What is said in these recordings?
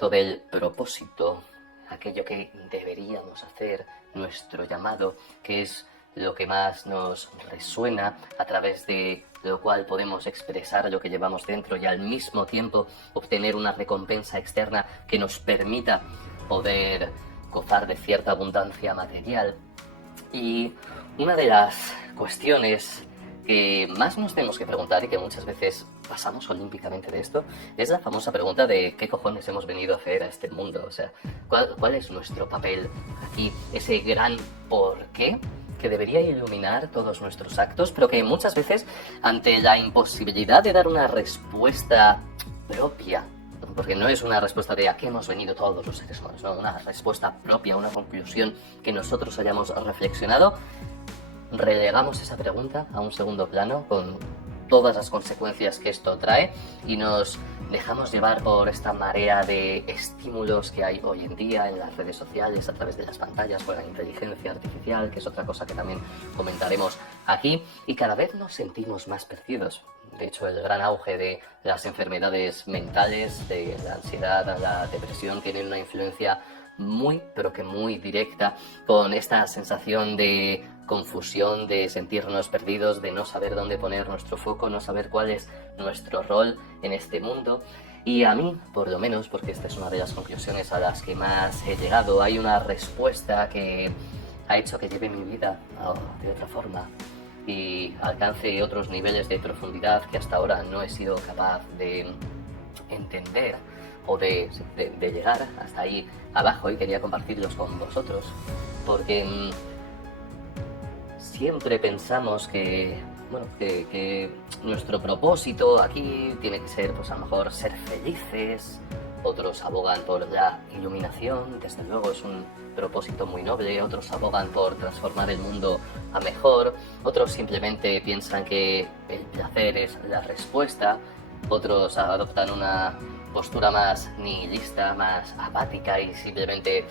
Del propósito, aquello que deberíamos hacer, nuestro llamado, que es lo que más nos resuena, a través de lo cual podemos expresar lo que llevamos dentro y al mismo tiempo obtener una recompensa externa que nos permita poder gozar de cierta abundancia material. Y una de las cuestiones que más nos tenemos que preguntar y que muchas veces pasamos olímpicamente de esto es la famosa pregunta de qué cojones hemos venido a hacer a este mundo. O sea, ¿cuál es nuestro papel aquí? Ese gran por qué que debería iluminar todos nuestros actos, pero que muchas veces, ante la imposibilidad de dar una respuesta propia, porque no es una respuesta de a qué hemos venido todos los seres humanos, no, una respuesta propia, una conclusión que nosotros hayamos reflexionado, relegamos esa pregunta a un segundo plano con todas las consecuencias que esto trae y nos dejamos llevar por esta marea de estímulos que hay hoy en día en las redes sociales, a través de las pantallas, con la inteligencia artificial, que es otra cosa que también comentaremos aquí, y cada vez nos sentimos más perdidos. De hecho, el gran auge de las enfermedades mentales, de la ansiedad, la depresión, tienen una influencia muy, pero que muy directa con esta sensación de confusión, de sentirnos perdidos, de no saber dónde poner nuestro foco, no saber cuál es nuestro rol en este mundo. Y a mí, por lo menos, porque esta es una de las conclusiones a las que más he llegado, hay una respuesta que ha hecho que lleve mi vida de otra forma y alcance otros niveles de profundidad que hasta ahora no he sido capaz de entender o de llegar hasta ahí abajo, y quería compartirlos con vosotros porque siempre pensamos que, bueno, que nuestro propósito aquí tiene que ser, pues a lo mejor ser felices. Otros abogan por la iluminación, desde luego es un propósito muy noble. Otros abogan por transformar el mundo a mejor. Otros simplemente piensan que el placer es la respuesta. Otros adoptan una postura más nihilista, más apática, y simplemente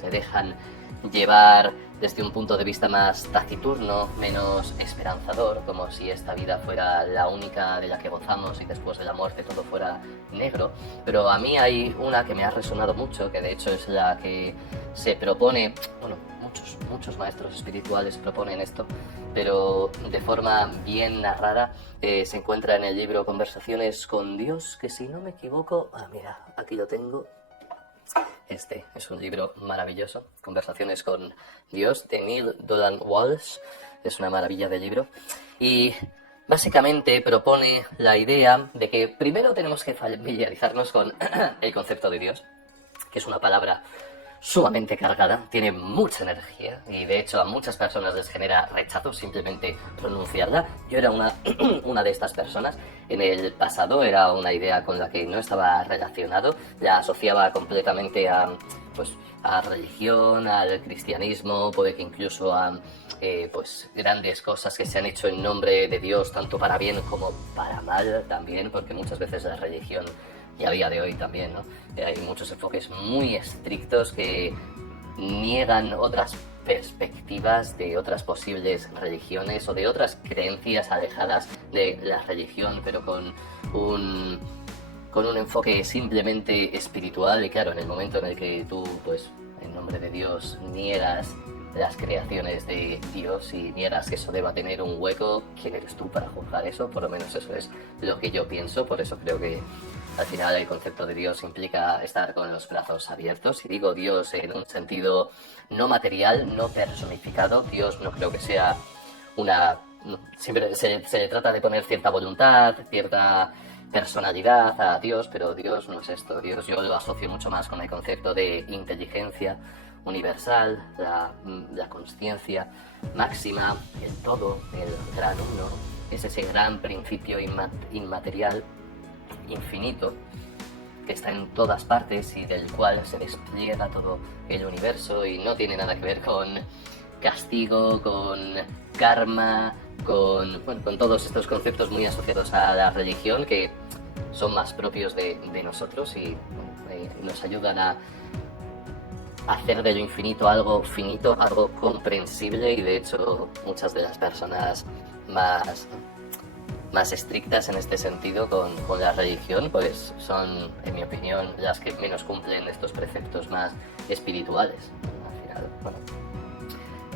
se dejan llevar desde un punto de vista más taciturno, menos esperanzador, como si esta vida fuera la única de la que gozamos y después de la muerte todo fuera negro. Pero a mí hay una que me ha resonado mucho, que de hecho es la que se propone, bueno, muchos maestros espirituales proponen esto, pero de forma bien narrada. Se encuentra en el libro Conversaciones con Dios, que si no me equivoco, mira, aquí lo tengo. Este es un libro maravilloso, Conversaciones con Dios, de Neale Donald Walsch. Es una maravilla de libro. Y básicamente propone la idea de que primero tenemos que familiarizarnos con el concepto de Dios, que es una palabra sumamente cargada, tiene mucha energía y de hecho a muchas personas les genera rechazo simplemente pronunciarla. Yo era una de estas personas. En el pasado era una idea con la que no estaba relacionado, la asociaba completamente a religión, al cristianismo, puede que incluso a pues grandes cosas que se han hecho en nombre de Dios, tanto para bien como para mal también, porque muchas veces la religión, y a día de hoy también, ¿no? Hay muchos enfoques muy estrictos que niegan otras perspectivas de otras posibles religiones o de otras creencias alejadas de la religión, pero con un enfoque simplemente espiritual. Y claro, en el momento en el que tú, pues, en nombre de Dios, niegas las creaciones de Dios y niegas que eso deba tener un hueco, ¿quién eres tú para juzgar eso? Por lo menos eso es lo que yo pienso. Por eso creo que al final el concepto de Dios implica estar con los brazos abiertos. Y digo Dios en un sentido no material, no personificado. Dios no creo que sea una... Siempre se le trata de poner cierta voluntad, cierta personalidad a Dios, pero Dios no es esto. Dios yo lo asocio mucho más con el concepto de inteligencia universal, la consciencia máxima, el todo, el gran uno. Es ese gran principio inmaterial, infinito, que está en todas partes y del cual se despliega todo el universo, y no tiene nada que ver con castigo, con karma, con todos estos conceptos muy asociados a la religión, que son más propios de nosotros y nos ayudan a hacer de lo infinito algo finito, algo comprensible. Y de hecho muchas de las personas más más estrictas en este sentido con la religión, pues son, en mi opinión, las que menos cumplen estos preceptos más espirituales. Al final, bueno,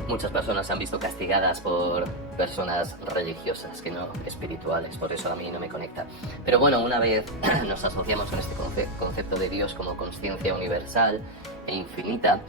muchas personas se han visto castigadas por personas religiosas que no espirituales, por eso a mí no me conecta. Pero bueno, una vez nos asociamos con este concepto de Dios como consciencia universal e infinita,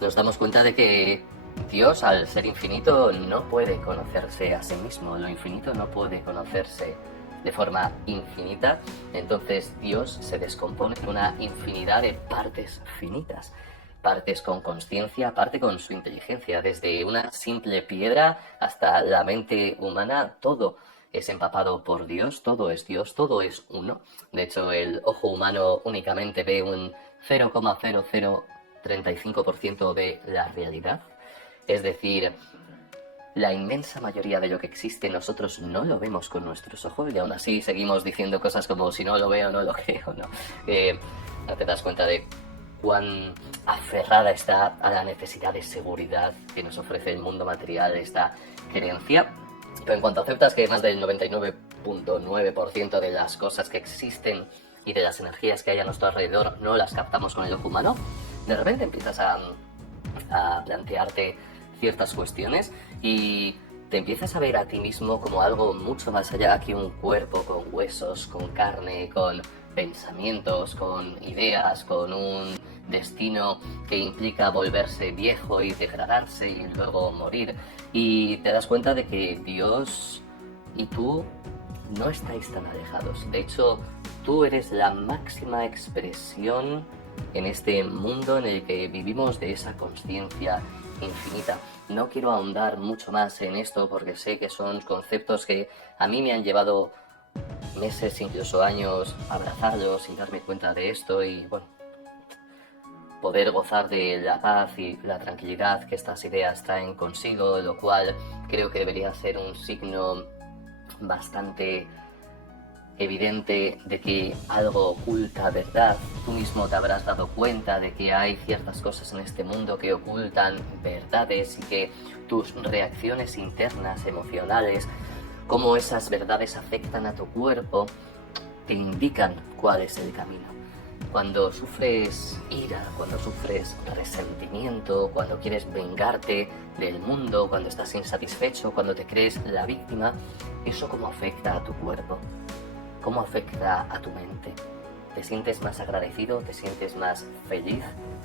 nos damos cuenta de que Dios, al ser infinito, no puede conocerse a sí mismo. Lo infinito no puede conocerse de forma infinita. Entonces Dios se descompone en una infinidad de partes finitas. Partes con consciencia, parte con su inteligencia. Desde una simple piedra hasta la mente humana, todo es empapado por Dios, todo es Dios, todo es uno. De hecho, el ojo humano únicamente ve un 0,0035% de la realidad. Es decir, la inmensa mayoría de lo que existe nosotros no lo vemos con nuestros ojos y aún así seguimos diciendo cosas como si no lo veo, no lo creo, ¿no? No te das cuenta de cuán aferrada está a la necesidad de seguridad que nos ofrece el mundo material esta creencia. Pero en cuanto aceptas que más del 99,9% de las cosas que existen y de las energías que hay a nuestro alrededor no las captamos con el ojo humano, de repente empiezas a plantearte ciertas cuestiones y te empiezas a ver a ti mismo como algo mucho más allá que un cuerpo con huesos, con carne, con pensamientos, con ideas, con un destino que implica volverse viejo y degradarse y luego morir. Y te das cuenta de que Dios y tú no estáis tan alejados. De hecho, tú eres la máxima expresión en este mundo en el que vivimos de esa consciencia infinita. No quiero ahondar mucho más en esto porque sé que son conceptos que a mí me han llevado meses, incluso años, abrazarlos sin darme cuenta de esto y bueno, poder gozar de la paz y la tranquilidad que estas ideas traen consigo, lo cual creo que debería ser un signo bastante evidente de que algo oculta verdad. Tú mismo te habrás dado cuenta de que hay ciertas cosas en este mundo que ocultan verdades y que tus reacciones internas, emocionales, cómo esas verdades afectan a tu cuerpo, te indican cuál es el camino. Cuando sufres ira, cuando sufres resentimiento, cuando quieres vengarte del mundo, cuando estás insatisfecho, cuando te crees la víctima, ¿eso cómo afecta a tu cuerpo? ¿Cómo afecta a tu mente? ¿Te sientes más agradecido? ¿Te sientes más feliz?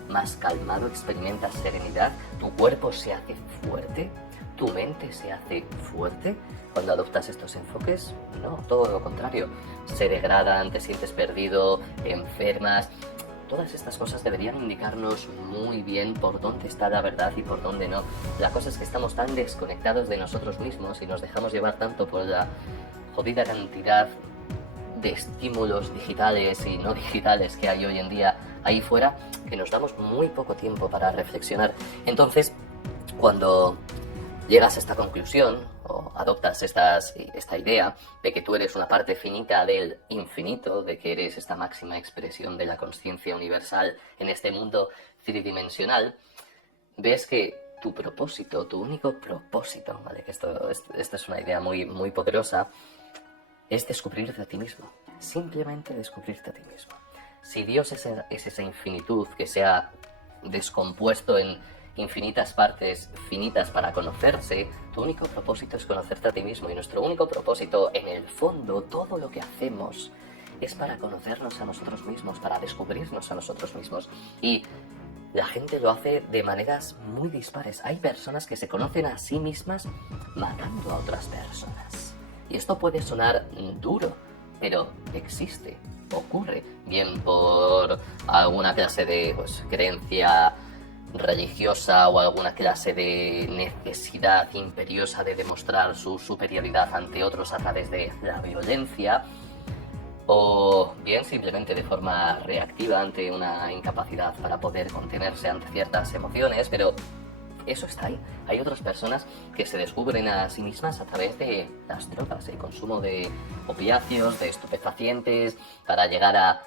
¿Más calmado? ¿Experimentas serenidad? ¿Tu cuerpo se hace fuerte? ¿Tu mente se hace fuerte? Cuando adoptas estos enfoques, no, todo lo contrario. Se degradan, te sientes perdido, enfermas. Todas estas cosas deberían indicarnos muy bien por dónde está la verdad y por dónde no. La cosa es que estamos tan desconectados de nosotros mismos y nos dejamos llevar tanto por la jodida cantidad de estímulos digitales y no digitales que hay hoy en día ahí fuera, que nos damos muy poco tiempo para reflexionar. Entonces, cuando llegas a esta conclusión o adoptas esta idea de que tú eres una parte finita del infinito, de que eres esta máxima expresión de la consciencia universal en este mundo tridimensional, ves que tu propósito, tu único propósito, ¿vale? Que esto es una idea muy, muy poderosa, es descubrirte a ti mismo, simplemente descubrirte a ti mismo. Si Dios es esa infinitud que se ha descompuesto en infinitas partes finitas para conocerse, tu único propósito es conocerte a ti mismo y nuestro único propósito, en el fondo, todo lo que hacemos es para conocernos a nosotros mismos, para descubrirnos a nosotros mismos. Y la gente lo hace de maneras muy dispares. Hay personas que se conocen a sí mismas matando a otras personas. Y esto puede sonar duro, pero existe, ocurre, bien por alguna clase de creencia religiosa o alguna clase de necesidad imperiosa de demostrar su superioridad ante otros a través de la violencia, o bien simplemente de forma reactiva ante una incapacidad para poder contenerse ante ciertas emociones, pero eso está ahí. Hay otras personas que se descubren a sí mismas a través de las drogas, el consumo de opiáceos, de estupefacientes, para llegar a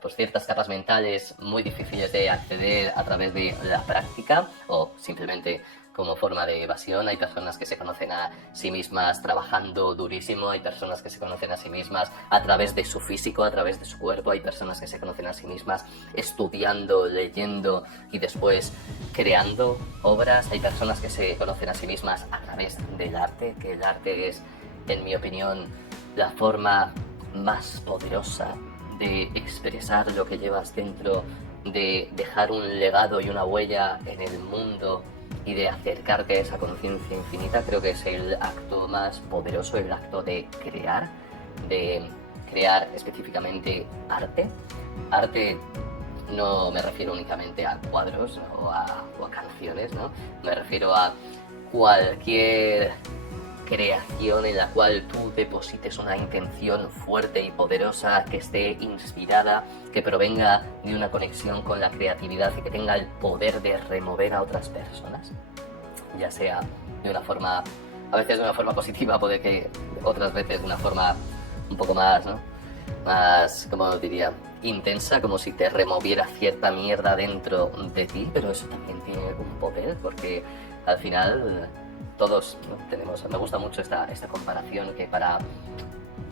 pues ciertas capas mentales muy difíciles de acceder a través de la práctica o simplemente como forma de evasión. Hay personas que se conocen a sí mismas trabajando durísimo, hay personas que se conocen a sí mismas a través de su físico, a través de su cuerpo, hay personas que se conocen a sí mismas estudiando, leyendo y después creando obras, hay personas que se conocen a sí mismas a través del arte, que el arte es, en mi opinión, la forma más poderosa de expresar lo que llevas dentro, de dejar un legado y una huella en el mundo y de acercarte a esa conciencia infinita. Creo que es el acto más poderoso, el acto de crear específicamente arte. Arte no me refiero únicamente a cuadros o a canciones, ¿no? Me refiero a cualquier creación en la cual tú deposites una intención fuerte y poderosa, que esté inspirada, que provenga de una conexión con la creatividad y que tenga el poder de remover a otras personas, ya sea de una forma, a veces de una forma positiva, puede que otras veces de una forma un poco más, ¿no? Más, como diría, intensa, como si te removiera cierta mierda dentro de ti, pero eso también tiene un poder, porque al final todos, ¿no? tenemos, me gusta mucho esta comparación, que para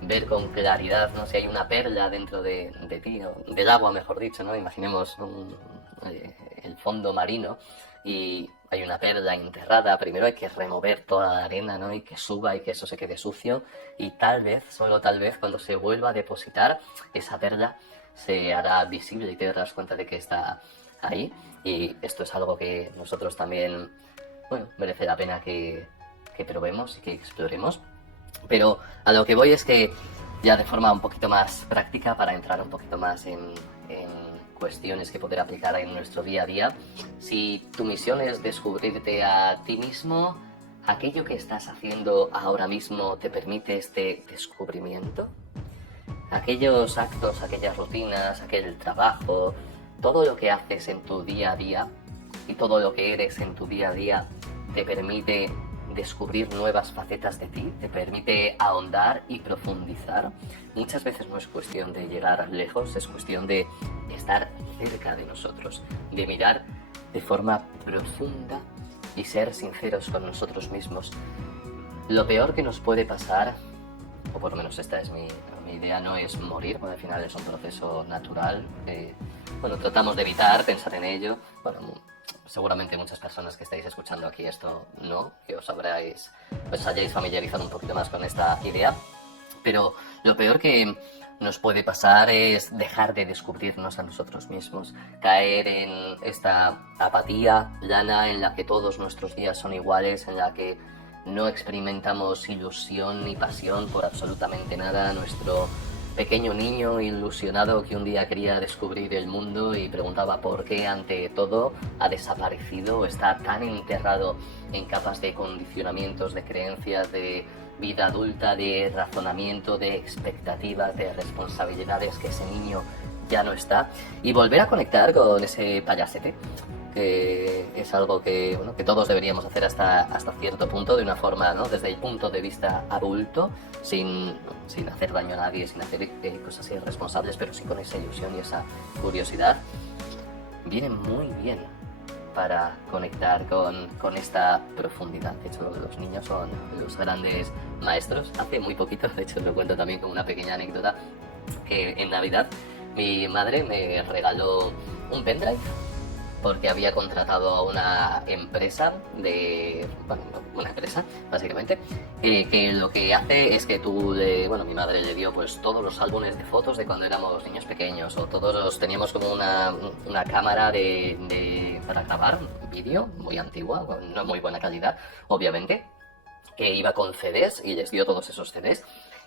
ver con claridad, ¿no? Si hay una perla dentro de ti, ¿no? Del agua, mejor dicho, ¿no? Imaginemos el fondo marino y hay una perla enterrada. Primero hay que remover toda la arena, ¿no? Y que suba y que eso se quede sucio, y tal vez, solo tal vez, cuando se vuelva a depositar, esa perla se hará visible y te darás cuenta de que está ahí. Y esto es algo que nosotros también, bueno, merece la pena que probemos y que exploremos. Pero a lo que voy es que ya de forma un poquito más práctica, para entrar un poquito más en cuestiones que poder aplicar en nuestro día a día, si tu misión es descubrirte a ti mismo, ¿aquello que estás haciendo ahora mismo te permite este descubrimiento? Aquellos actos, aquellas rutinas, aquel trabajo, todo lo que haces en tu día a día y todo lo que eres en tu día a día te permite descubrir nuevas facetas de ti, te permite ahondar y profundizar. Muchas veces no es cuestión de llegar lejos, es cuestión de estar cerca de nosotros, de mirar de forma profunda y ser sinceros con nosotros mismos. Lo peor que nos puede pasar, o por lo menos esta es mi idea, no es morir, porque al final es un proceso natural. Bueno, tratamos de evitar pensar en ello. Bueno, seguramente muchas personas que estáis escuchando aquí esto no, que os hayáis familiarizado un poquito más con esta idea. Pero lo peor que nos puede pasar es dejar de descubrirnos a nosotros mismos, caer en esta apatía plana en la que todos nuestros días son iguales, en la que no experimentamos ilusión ni pasión por absolutamente nada. Nuestro pequeño niño ilusionado que un día quería descubrir el mundo y preguntaba por qué ante todo ha desaparecido, está tan enterrado en capas de condicionamientos, de creencias, de vida adulta, de razonamiento, de expectativas, de responsabilidades, que ese niño ya no está. Y volver a conectar con ese payasete, que es algo que, bueno, que todos deberíamos hacer hasta cierto punto, de una forma, ¿no? Desde el punto de vista adulto, sin hacer daño a nadie, sin hacer cosas irresponsables, pero sí con esa ilusión y esa curiosidad, viene muy bien para conectar con esta profundidad. De hecho, los niños son los grandes maestros. Hace muy poquito, de hecho, os lo cuento también como una pequeña anécdota, que en Navidad mi madre me regaló un pendrive, porque había contratado a una empresa básicamente, que lo que hace es que mi madre le dio pues todos los álbumes de fotos de cuando éramos niños pequeños, o teníamos como una cámara para grabar vídeo muy antigua, no muy buena calidad, obviamente, que iba con CDs, y les dio todos esos CDs.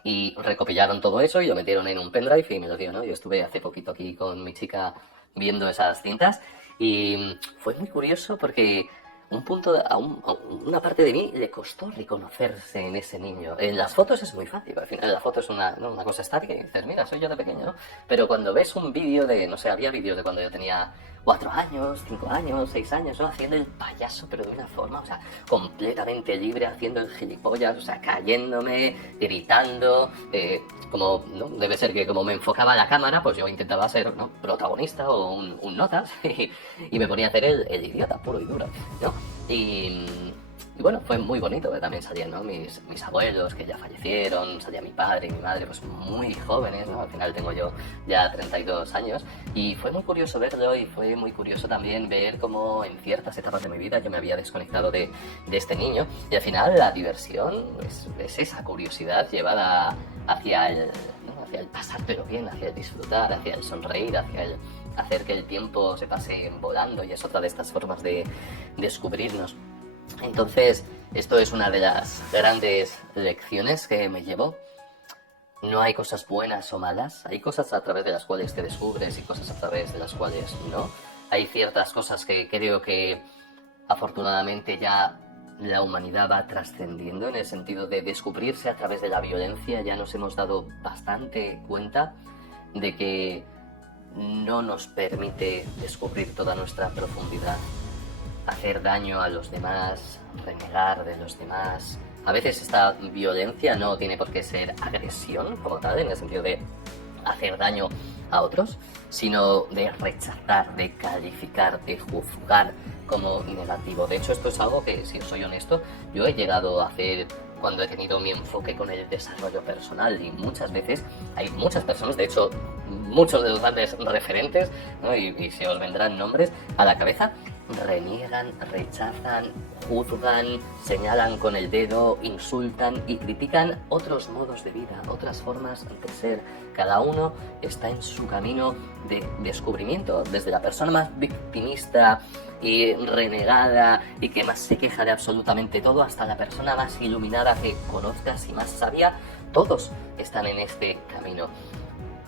Y recopilaron todo eso y lo metieron en un pendrive y me lo dio, ¿no? Yo estuve hace poquito aquí con mi chica viendo esas cintas y fue muy curioso, porque a una parte de mí le costó reconocerse en ese niño. En las fotos es muy fácil, al final la foto es una cosa estática y dices, mira, soy yo de pequeño, ¿no? Pero cuando ves un vídeo no sé, había vídeos de cuando yo tenía 4 años, 5 años, 6 años, ¿no? Haciendo el payaso, pero de una forma, o sea, completamente libre, haciendo el gilipollas, o sea, cayéndome, gritando, como, ¿no? Debe ser que como me enfocaba la cámara, pues yo intentaba ser, ¿no?, protagonista o un notas y me ponía a hacer el idiota puro y duro, ¿no? Y bueno, fue muy bonito, que también salían, ¿no?, mis abuelos que ya fallecieron, salía mi padre y mi madre pues muy jóvenes, ¿no? Al final tengo yo ya 32 años y fue muy curioso verlo y fue muy curioso también ver cómo en ciertas etapas de mi vida yo me había desconectado de este niño y al final la diversión es esa curiosidad llevada hacia el, ¿no?, hacia el pasártelo bien, hacia el disfrutar, hacia el sonreír, hacia el hacer que el tiempo se pase volando y es otra de estas formas de descubrirnos. Entonces, esto es una de las grandes lecciones que me llevo. No hay cosas buenas o malas, hay cosas a través de las cuales te descubres y cosas a través de las cuales no. Hay ciertas cosas que creo que afortunadamente ya la humanidad va trascendiendo en el sentido de descubrirse a través de la violencia. Ya nos hemos dado bastante cuenta de que no nos permite descubrir toda nuestra profundidad. Hacer daño a los demás, renegar de los demás. A veces esta violencia no tiene por qué ser agresión como tal, en el sentido de hacer daño a otros, sino de rechazar, de calificar, de juzgar como negativo. De hecho, esto es algo que, si os soy honesto, yo he llegado a hacer cuando he tenido mi enfoque con el desarrollo personal y muchas veces hay muchas personas, de hecho, muchos de los grandes referentes, ¿no?, y se os vendrán nombres a la cabeza, reniegan, rechazan, juzgan, señalan con el dedo, insultan y critican otros modos de vida, otras formas de ser. Cada uno está en su camino de descubrimiento, desde la persona más victimista y renegada y que más se queja de absolutamente todo, hasta la persona más iluminada que conozcas y más sabia. Todos están en este camino.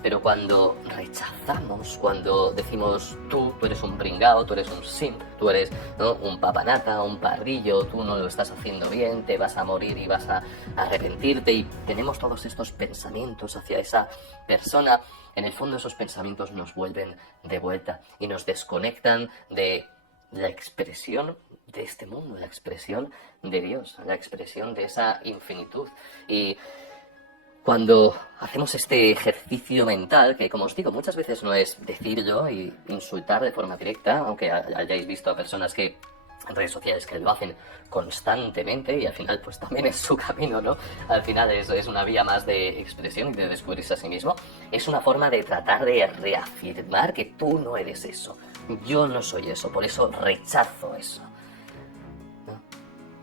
Pero cuando rechazamos, cuando decimos tú eres un pringao, tú eres un simp, tú eres, ¿no?, un papanata, un parrillo, tú no lo estás haciendo bien, te vas a morir y vas a arrepentirte, y tenemos todos estos pensamientos hacia esa persona, en el fondo esos pensamientos nos vuelven de vuelta y nos desconectan de la expresión de este mundo, la expresión de Dios, la expresión de esa infinitud. Y cuando hacemos este ejercicio mental, que como os digo, muchas veces no es decirlo y insultar de forma directa, aunque hayáis visto a personas que en redes sociales que lo hacen constantemente y al final pues también es su camino, ¿no? Al final es una vía más de expresión y de descubrirse a sí mismo. Es una forma de tratar de reafirmar que tú no eres eso. Yo no soy eso, por eso rechazo eso.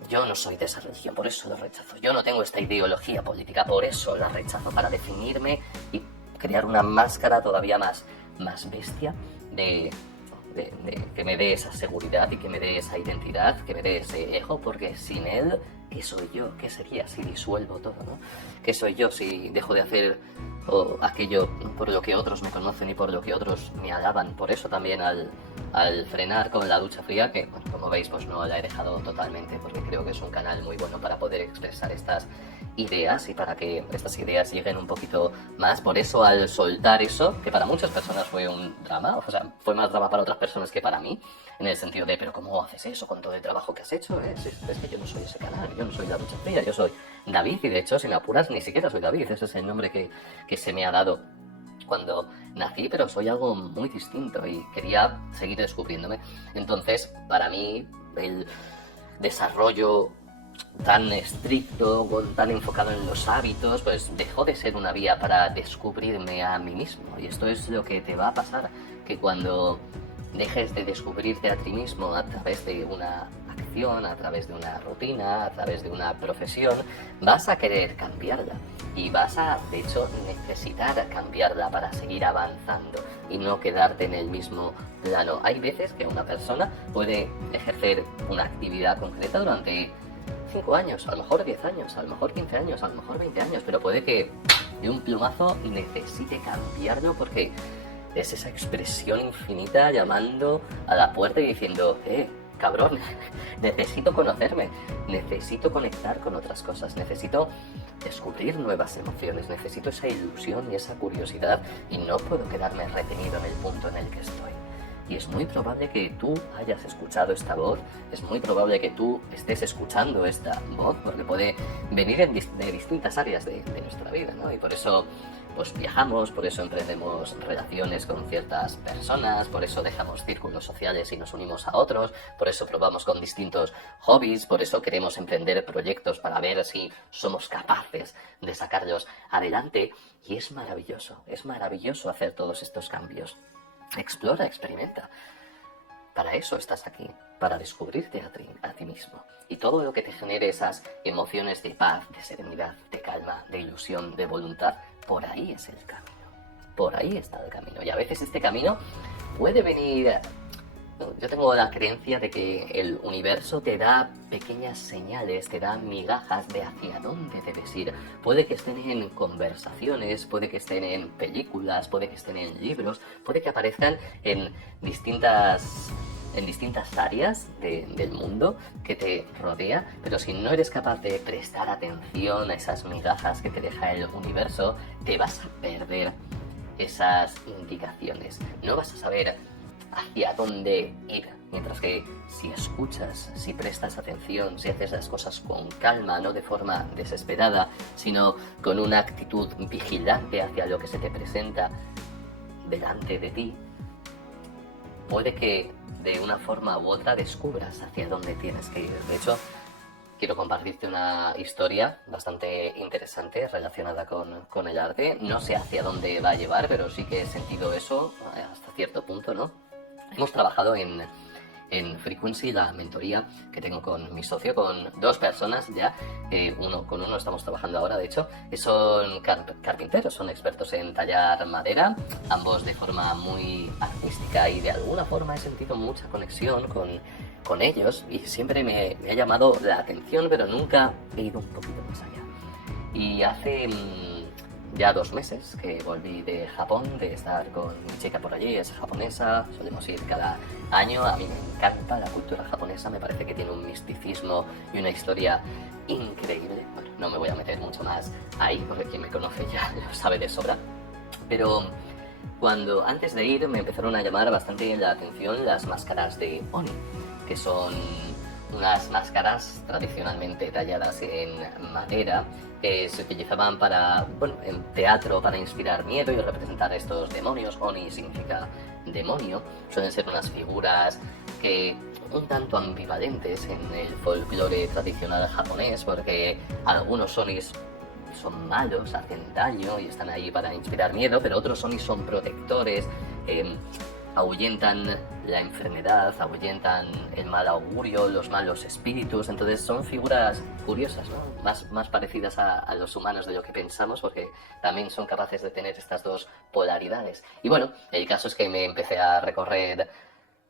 Yo no soy de esa religión, por eso lo rechazo. Yo no tengo esta ideología política, por eso la rechazo, para definirme y crear una máscara todavía más bestia de que me dé esa seguridad y que me dé esa identidad, que me dé ese ego, porque sin él, ¿qué soy yo? ¿Qué sería si disuelvo todo, ¿no? ¿Qué soy yo si dejo de hacer aquello por lo que otros me conocen y por lo que otros me alaban? Por eso también al frenar con la ducha fría, que bueno, como veis pues no la he dejado totalmente, porque creo que es un canal muy bueno para poder expresar estas ideas y para que estas ideas lleguen un poquito más. Por eso al soltar eso, que para muchas personas fue un drama, o sea, fue más drama para otras personas que para mí, en el sentido de, pero ¿cómo haces eso con todo el trabajo que has hecho? Es que yo no soy ese canal, yo no soy la ducha fría, yo soy David, y de hecho, si me apuras, ni siquiera soy David, ese es el nombre que se me ha dado cuando nací, pero soy algo muy distinto y quería seguir descubriéndome. Entonces, para mí, el desarrollo tan estricto, tan enfocado en los hábitos, pues dejó de ser una vía para descubrirme a mí mismo. Y esto es lo que te va a pasar, que cuando dejes de descubrirte a ti mismo a través de una acción, a través de una rutina, a través de una profesión, vas a querer cambiarla y vas a, de hecho, necesitar cambiarla para seguir avanzando y no quedarte en el mismo plano. Hay veces que una persona puede ejercer una actividad concreta durante 5 años, a lo mejor 10 años, a lo mejor 15 años, a lo mejor 20 años, pero puede que de un plumazo necesite cambiarlo porque es esa expresión infinita llamando a la puerta y diciendo, cabrón, necesito conocerme, necesito conectar con otras cosas, necesito descubrir nuevas emociones, necesito esa ilusión y esa curiosidad y no puedo quedarme retenido en el punto en el que estoy. Y es muy probable que tú hayas escuchado esta voz, es muy probable que tú estés escuchando esta voz, porque puede venir de distintas áreas de nuestra vida, ¿no? Y por eso pues viajamos, por eso emprendemos relaciones con ciertas personas, por eso dejamos círculos sociales y nos unimos a otros, por eso probamos con distintos hobbies, por eso queremos emprender proyectos para ver si somos capaces de sacarlos adelante. Y es maravilloso hacer todos estos cambios. Explora, experimenta. Para eso estás aquí, para descubrirte a ti mismo. Y todo lo que te genere esas emociones de paz, de serenidad, de calma, de ilusión, de voluntad, por ahí es el camino. Por ahí está el camino. Y a veces este camino puede venir... Yo tengo la creencia de que el universo te da pequeñas señales, te da migajas de hacia dónde debes ir. Puede que estén en conversaciones, puede que estén en películas, puede que estén en libros, puede que aparezcan en distintas áreas del mundo que te rodea, pero si no eres capaz de prestar atención a esas migajas que te deja el universo, te vas a perder esas indicaciones. No vas a saber hacia dónde ir, mientras que si escuchas, si prestas atención, si haces las cosas con calma, no de forma desesperada, sino con una actitud vigilante hacia lo que se te presenta delante de ti, puede que de una forma u otra descubras hacia dónde tienes que ir. De hecho, quiero compartirte una historia bastante interesante relacionada con el arte. No sé hacia dónde va a llevar, pero sí que he sentido eso hasta cierto punto, ¿no? Hemos trabajado en Frequency, la mentoría que tengo con mi socio, con 2 personas ya. Con uno estamos trabajando ahora, de hecho, que son carpinteros, son expertos en tallar madera, ambos de forma muy artística, y de alguna forma he sentido mucha conexión con ellos, y siempre me ha llamado la atención, pero nunca he ido un poquito más allá. Y hace ya 2 meses que volví de Japón, de estar con mi chica por allí, es japonesa, solemos ir cada año. A mí me encanta la cultura japonesa, me parece que tiene un misticismo y una historia increíble. Bueno, no me voy a meter mucho más ahí, porque quien me conoce ya lo sabe de sobra. Pero antes de ir me empezaron a llamar bastante la atención las máscaras de Oni, que son unas máscaras tradicionalmente talladas en madera que se utilizaban en teatro para inspirar miedo y representar estos demonios. Oni significa demonio. Suelen ser unas figuras que un tanto ambivalentes en el folclore tradicional japonés, porque algunos Onis son malos, hacen daño y están ahí para inspirar miedo, pero otros Onis son protectores, ahuyentan la enfermedad, ahuyentan el mal augurio, los malos espíritus. Entonces son figuras curiosas, ¿no? Más parecidas a los humanos de lo que pensamos, porque también son capaces de tener estas 2 polaridades. Y bueno, el caso es que me empecé a recorrer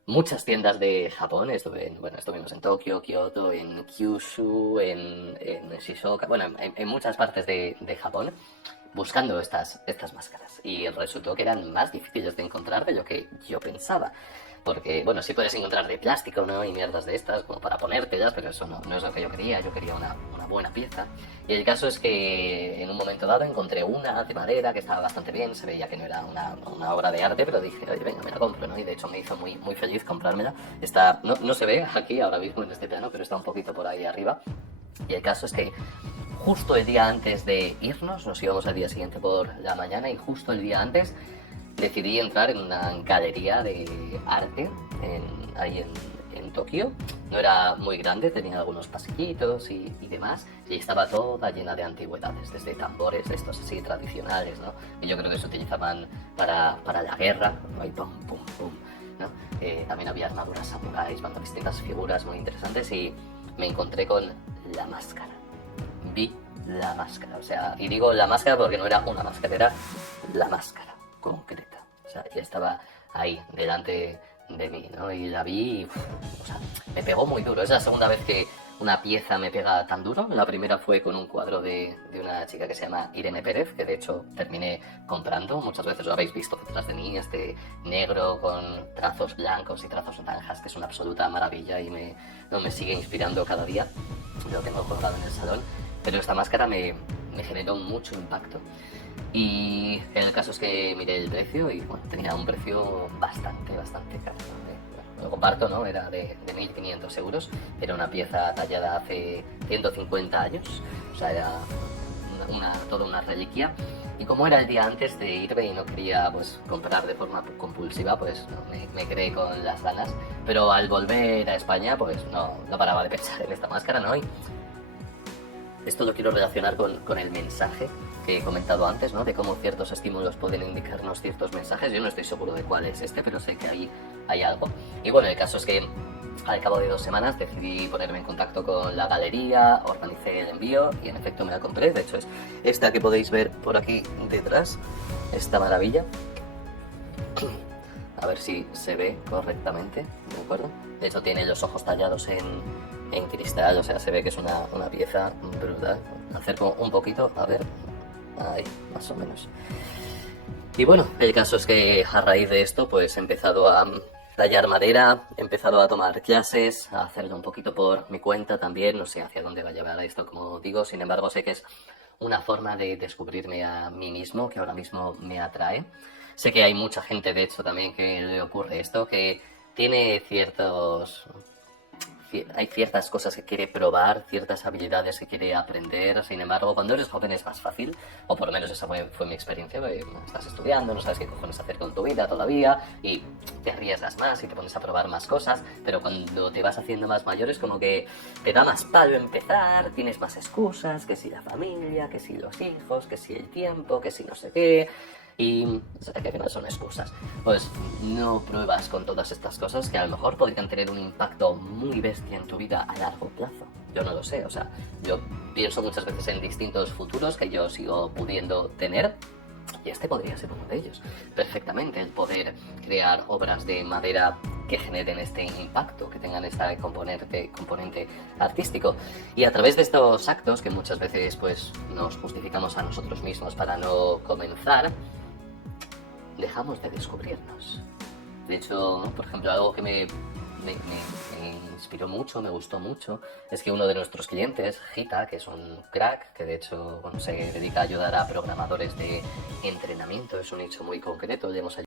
muchas tiendas de Japón. Estuvimos en Tokio, Kioto, en Kyushu, en Shizuoka, en muchas partes de Japón, buscando estas máscaras, y resultó que eran más difíciles de encontrar de lo que yo pensaba, porque sí puedes encontrar de plástico, ¿no? Y mierdas de estas como para ponértelas, pero eso no es lo que yo quería una buena pieza. Y el caso es que en un momento dado encontré una de madera que estaba bastante bien, se veía que no era una obra de arte, pero dije, oye, venga, me la compro, ¿no? Y de hecho me hizo muy, muy feliz comprármela. No se ve aquí ahora mismo en este plano, pero está un poquito por ahí arriba. Y el caso es que justo el día antes de irnos, nos íbamos al día siguiente por la mañana, y justo el día antes decidí entrar en una galería de arte ahí en Tokio. No era muy grande, tenía algunos pasillitos y demás, y estaba toda llena de antigüedades, desde tambores de estos así tradicionales, ¿no? Y yo creo que se utilizaban para la guerra, ¿no? Y pum, pum, pum, ¿no? También había armaduras samuráis, distintas figuras muy interesantes, y me encontré con la máscara. Vi la máscara, y digo la máscara porque no era una máscara, era la máscara concreta. Ya estaba ahí delante de mí, ¿no? Y la vi y me pegó muy duro. Es la segunda vez que una pieza me pega tan duro. La primera fue con un cuadro de una chica que se llama Irene Pérez, que de hecho terminé comprando. Muchas veces lo habéis visto detrás de mí, este negro con trazos blancos y trazos naranjas, que es una absoluta maravilla y me sigue inspirando cada día. Lo tengo colgado en el salón. Pero esta máscara me me generó mucho impacto. Y el caso es que miré el precio y bueno, tenía un precio bastante caro. Lo comparto, ¿no? Era de 1.500 euros. Era una pieza tallada hace 150 años. O sea, era toda una reliquia. Y como era el día antes de irme y no quería pues comprar de forma compulsiva, pues no, me quedé con las ganas. Pero al volver a España, pues no paraba de pensar en esta máscara, ¿no? Y esto lo quiero relacionar con el mensaje que he comentado antes, ¿no? De cómo ciertos estímulos pueden indicarnos ciertos mensajes. Yo no estoy seguro de cuál es este, pero sé que ahí hay algo. Y bueno, el caso es que al cabo de 2 semanas decidí ponerme en contacto con la galería, organicé el envío y en efecto me la compré. De hecho es esta que podéis ver por aquí detrás, esta maravilla. A ver si se ve correctamente, ¿de acuerdo? De hecho tiene los ojos tallados en cristal, o sea, se ve que es una pieza brutal. Acerco un poquito, a ver, ahí, más o menos. Y bueno, el caso es que a raíz de esto, pues he empezado a tallar madera, he empezado a tomar clases, a hacerlo un poquito por mi cuenta también, no sé hacia dónde va a llevar esto, como digo, sin embargo sé que es una forma de descubrirme a mí mismo que ahora mismo me atrae. Sé que hay mucha gente, de hecho, también que le ocurre esto, que tiene hay ciertas cosas que quiere probar, ciertas habilidades que quiere aprender. Sin embargo, cuando eres joven es más fácil, o por lo menos esa fue mi experiencia. Estás estudiando, no sabes qué cojones hacer con tu vida todavía y te arriesgas más y te pones a probar más cosas, pero cuando te vas haciendo más mayor es como que te da más palo empezar, tienes más excusas, que si la familia, que si los hijos, que si el tiempo, que si no sé qué. Y sabes que al final son excusas. Pues no pruebas con todas estas cosas que a lo mejor podrían tener un impacto muy bestia en tu vida a largo plazo. Yo no lo sé, o sea, yo pienso muchas veces en distintos futuros que yo sigo pudiendo tener. Y este podría ser uno de ellos. Perfectamente, el poder crear obras de madera que generen este impacto, que tengan este componente artístico. Y a través de estos actos, que muchas veces pues nos justificamos a nosotros mismos para no comenzar, dejamos de descubrirnos. De hecho, por ejemplo, algo que me inspiró mucho, me gustó mucho, es que uno de nuestros clientes, Gita, que es un crack, que de hecho se dedica a ayudar a programadores de entrenamiento, es un nicho muy concreto, le hemos